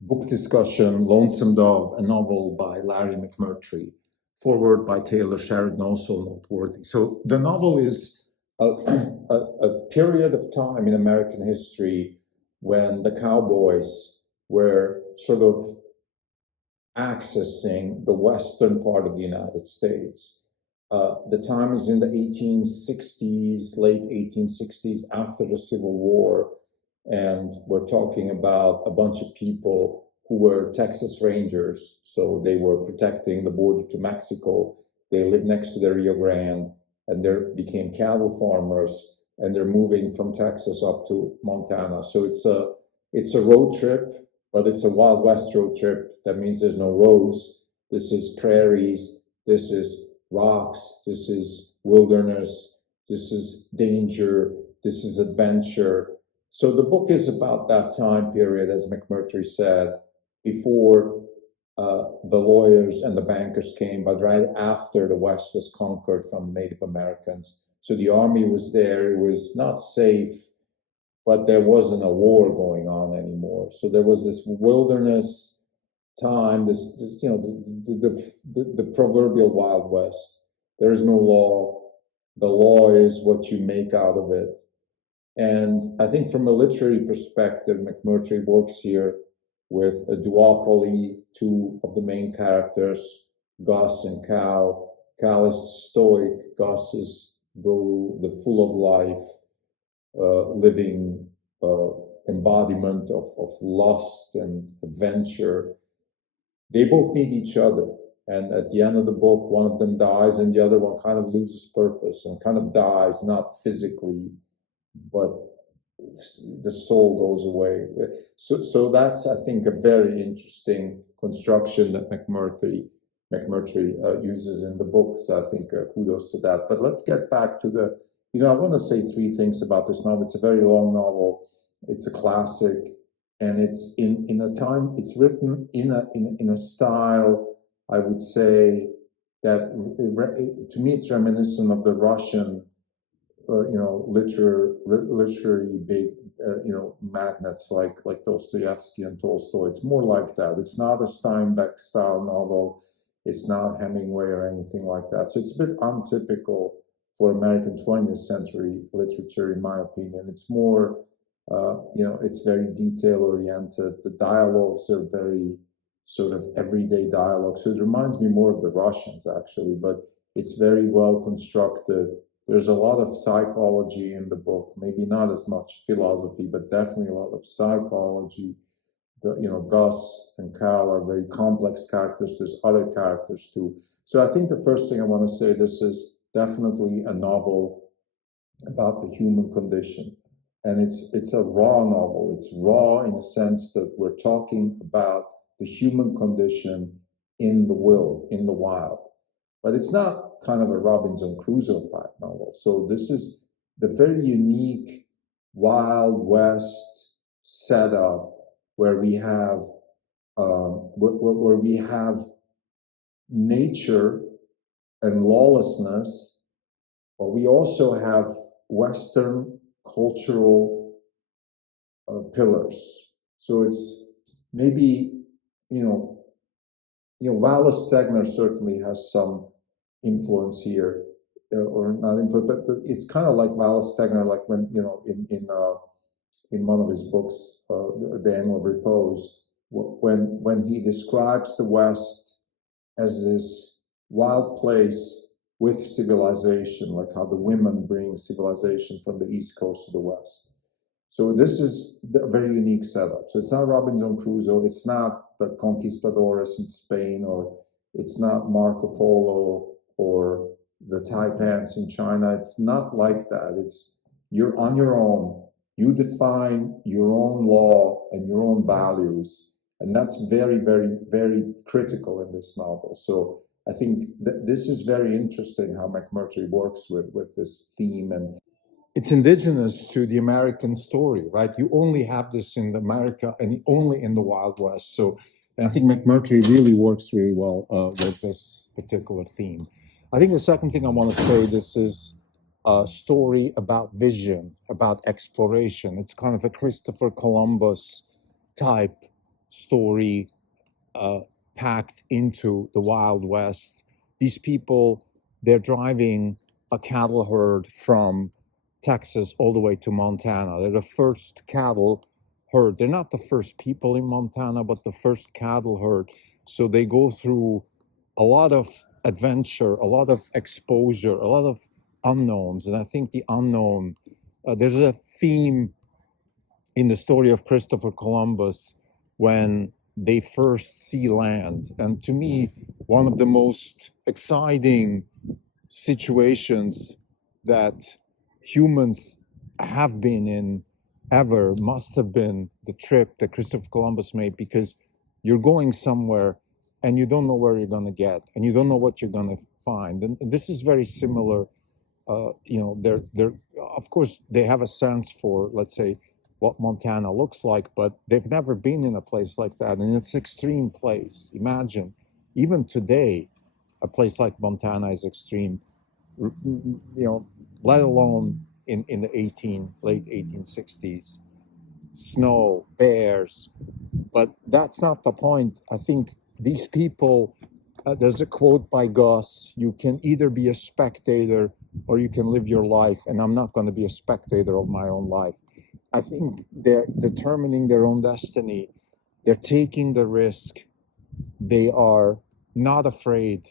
book discussion, Lonesome Dove, a novel by Larry McMurtry, foreword by Taylor Sheridan, also noteworthy. So the novel is a period of time in American history when the cowboys were sort of accessing the western part of the United States. The time is in the 1860s, late 1860s, after the Civil War, and we're talking about a bunch of people who were Texas Rangers, so they were protecting the border to Mexico. They lived next to the Rio Grande, and they became cattle farmers, and they're moving from Texas up to Montana. So it's a road trip, but it's a Wild West road trip. That means there's no roads. This is prairies. This is rocks. This is wilderness. This is danger. This is adventure. So the book is about that time period, as McMurtry said, before the lawyers and the bankers came, but right after the West was conquered from Native Americans. So the army was there. It was not safe, but there wasn't a war going on anymore. So there was this wilderness time, this the proverbial Wild West. There is no law. The law is what you make out of it. And I think from a literary perspective, McMurtry works here with a duopoly, two of the main characters, Gus and Cal. Cal is stoic, Gus is the full of life, living embodiment of lust and adventure. They both need each other. And at the end of the book, one of them dies and the other one kind of loses purpose and kind of dies, not physically, but the soul goes away. So that's, I think, a very interesting construction that McMurtry uses in the book. So I think kudos to that. But let's get back to I want to say three things about this novel. It's a very long novel. It's a classic, and it's in a time. It's written in a style, I would say, that to me it's reminiscent of the Russian, literary big, magnates like Dostoevsky and Tolstoy. It's more like that. It's not a Steinbeck style novel. It's not Hemingway or anything like that. So it's a bit untypical for American 20th century literature, in my opinion. It's more, it's very detail oriented. The dialogues are very sort of everyday dialogue. So it reminds me more of the Russians, actually, but it's very well constructed. There's a lot of psychology in the book, maybe not as much philosophy, but definitely a lot of psychology. Gus and Cal are very complex characters. There's other characters too. So I think the first thing I want to say, this is definitely a novel about the human condition. And it's a raw novel. It's raw in the sense that we're talking about the human condition in the wild. But it's not kind of a Robinson Crusoe type novel. So this is the very unique Wild West setup where we have nature and lawlessness, but we also have Western cultural pillars. So it's maybe Wallace Stegner certainly has some influence here, or not influence, but it's kind of like Wallace Stegner, like when in one of his books, The Angle of Repose, when he describes the West as this wild place with civilization, like how the women bring civilization from the East Coast to the West. So this is a very unique setup. So it's not Robinson Crusoe, it's not the conquistadores in Spain, or it's not Marco Polo or the Taipans in China. It's not like that. It's you're on your own. You define your own law and your own values. And that's very, very, very critical in this novel. So I think this is very interesting how McMurtry works with this theme. And it's indigenous to the American story, right? You only have this in America and only in the Wild West. So I think McMurtry really works really well with this particular theme. I think the second thing I want to say, this is a story about vision, about exploration. It's kind of a Christopher Columbus type story packed into the Wild West. These people, they're driving a cattle herd from Texas all the way to Montana. They're the first cattle herd. They're not the first people in Montana, but the first cattle herd. So they go through a lot of adventure, a lot of exposure, a lot of unknowns. And I think the unknown, there's a theme in the story of Christopher Columbus when they first see land. And to me, one of the most exciting situations that humans have been in ever must have been the trip that Christopher Columbus made, because you're going somewhere and you don't know where you're going to get, and you don't know what you're going to find. And this is very similar. They're of course they have a sense for, let's say, what Montana looks like, but they've never been in a place like that, and it's an extreme place. Imagine, even today, a place like Montana is extreme, let alone in the late 1860s. Snow, bears, but that's not the point. I think these people, there's a quote by Gus, you can either be a spectator or you can live your life, and I'm not going to be a spectator of my own life. I think they're determining their own destiny. They're taking the risk. They are not afraid,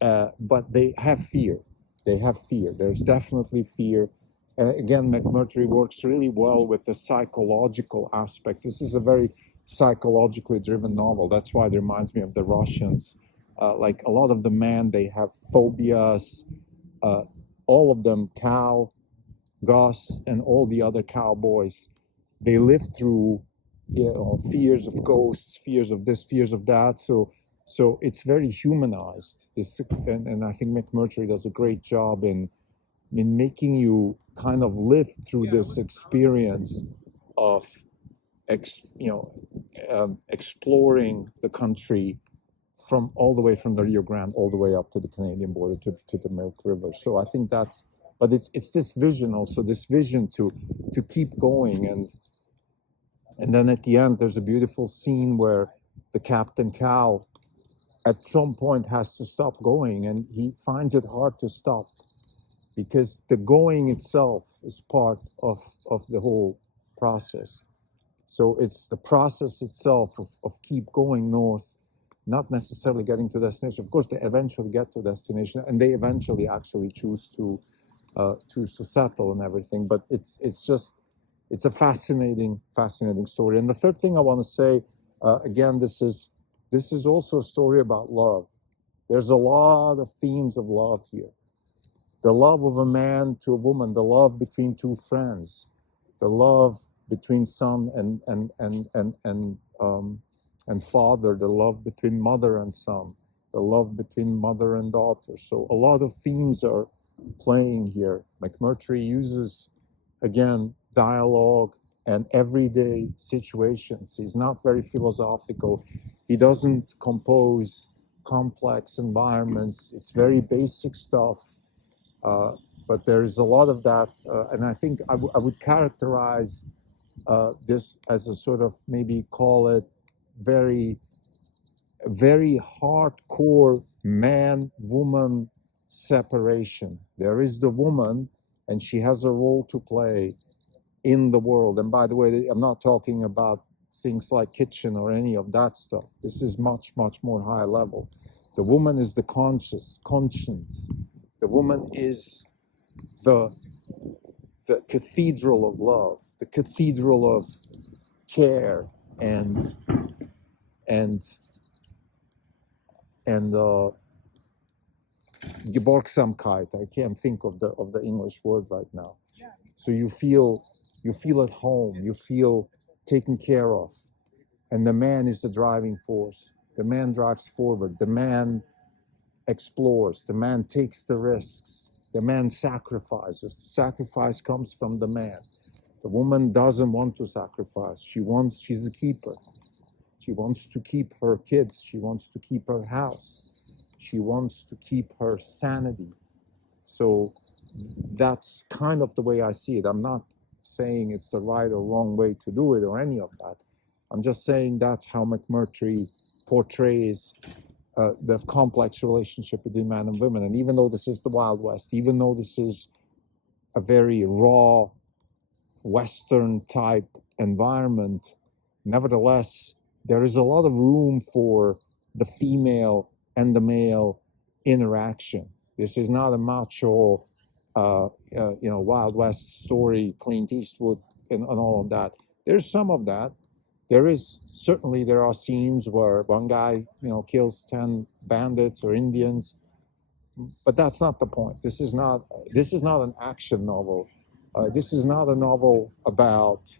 but they have fear. They have fear. There's definitely fear. Again, McMurtry works really well with the psychological aspects. This is a very psychologically driven novel. That's why it reminds me of the Russians. Like a lot of the men, they have phobias. All of them, Cal, Gus, and all the other cowboys, they live through, fears of ghosts, fears of this, fears of that. So it's very humanized. And I think McMurtry does a great job in making you kind of live through this experience of exploring the country from all the way from the Rio Grande all the way up to the Canadian border to the Milk River. So I think but it's this vision also, this vision to keep going. And then at the end, there's a beautiful scene where the Captain Cal at some point has to stop going, and he finds it hard to stop because the going itself is part of the whole process. So it's the process itself of keep going north, not necessarily getting to destination. Of course, they eventually get to destination, and they eventually actually choose to settle and everything. But it's a fascinating story. And the third thing I want to say, again, this is also a story about love. There's a lot of themes of love here. The love of a man to a woman, the love between two friends, the love between son and father, the love between mother and son, the love between mother and daughter. So a lot of themes are playing here. McMurtry uses, again, dialogue and everyday situations. He's not very philosophical. He doesn't compose complex environments. It's very basic stuff. But there is a lot of that. And I think I would characterize this as a sort of, maybe call it very, very hardcore man-woman separation. There is the woman, and she has a role to play in the world. And by the way, I'm not talking about things like kitchen or any of that stuff. This is much, much more high level. The woman is the conscience. The woman is the cathedral of love, the cathedral of care and Geborgsamkeit. I can't think of the English word right now. So you feel at home, you feel taken care of, and the man is the driving force. The man drives forward. The man explores. The man takes the risks. The man sacrifices. The sacrifice comes from the man. The woman doesn't want to sacrifice. She's a keeper. She wants to keep her kids. She wants to keep her house. She wants to keep her sanity. So that's kind of the way I see it. I'm not saying it's the right or wrong way to do it or any of that. I'm just saying that's how McMurtry portrays the complex relationship between man and women. And even though this is the Wild West, even though this is a very raw Western type environment, nevertheless, there is a lot of room for the female and the male interaction. This is not a macho, Wild West story, Clint Eastwood and all of that. There's some of that. There are scenes where one guy, kills 10 bandits or Indians, but that's not the point. This is not an action novel. This is not a novel about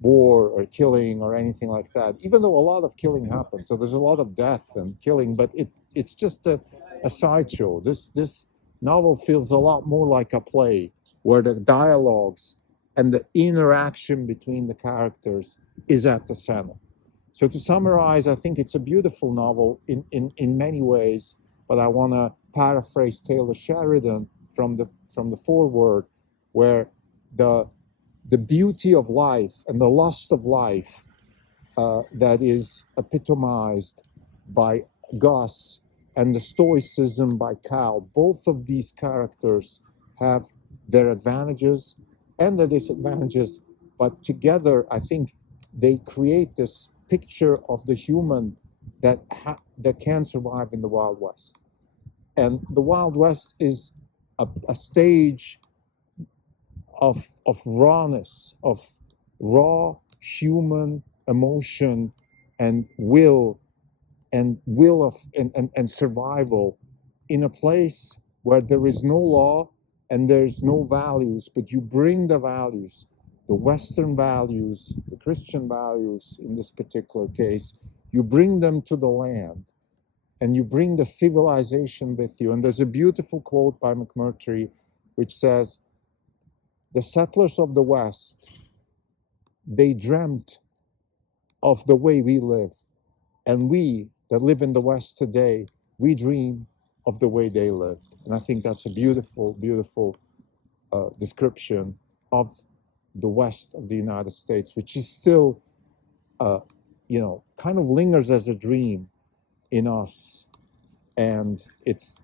war or killing or anything like that, even though a lot of killing happens. So there's a lot of death and killing, but it's just a sideshow. This novel feels a lot more like a play where the dialogues and the interaction between the characters is at the center. So to summarize, I think it's a beautiful novel in many ways, but I want to paraphrase Taylor Sheridan from the foreword, where the beauty of life and the lust of life that is epitomized by Gus and the stoicism by Cal, both of these characters have their advantages and their disadvantages, but together I think they create this picture of the human that can survive in the Wild West. And the Wild West is a stage of rawness, of raw human emotion and will and survival in a place where there is no law and there's no values, but you bring the values, the Western values, the Christian values in this particular case, you bring them to the land and you bring the civilization with you. And there's a beautiful quote by McMurtry which says, "The settlers of the West, they dreamt of the way we live. And we that live in the West today, we dream of the way they lived." And I think that's a beautiful, beautiful description of the West of the United States, which is still, kind of lingers as a dream in us. And it's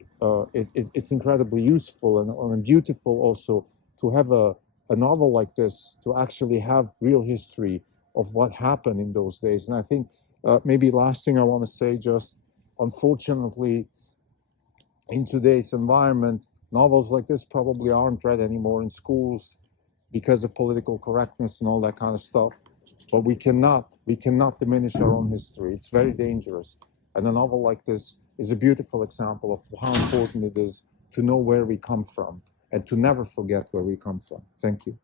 incredibly useful and beautiful also to have a novel like this, to actually have real history of what happened in those days. And I think maybe last thing I want to say, just unfortunately, in today's environment, novels like this probably aren't read anymore in schools because of political correctness and all that kind of stuff. But we cannot diminish our own history. It's very dangerous. And a novel like this is a beautiful example of how important it is to know where we come from and to never forget where we come from. Thank you.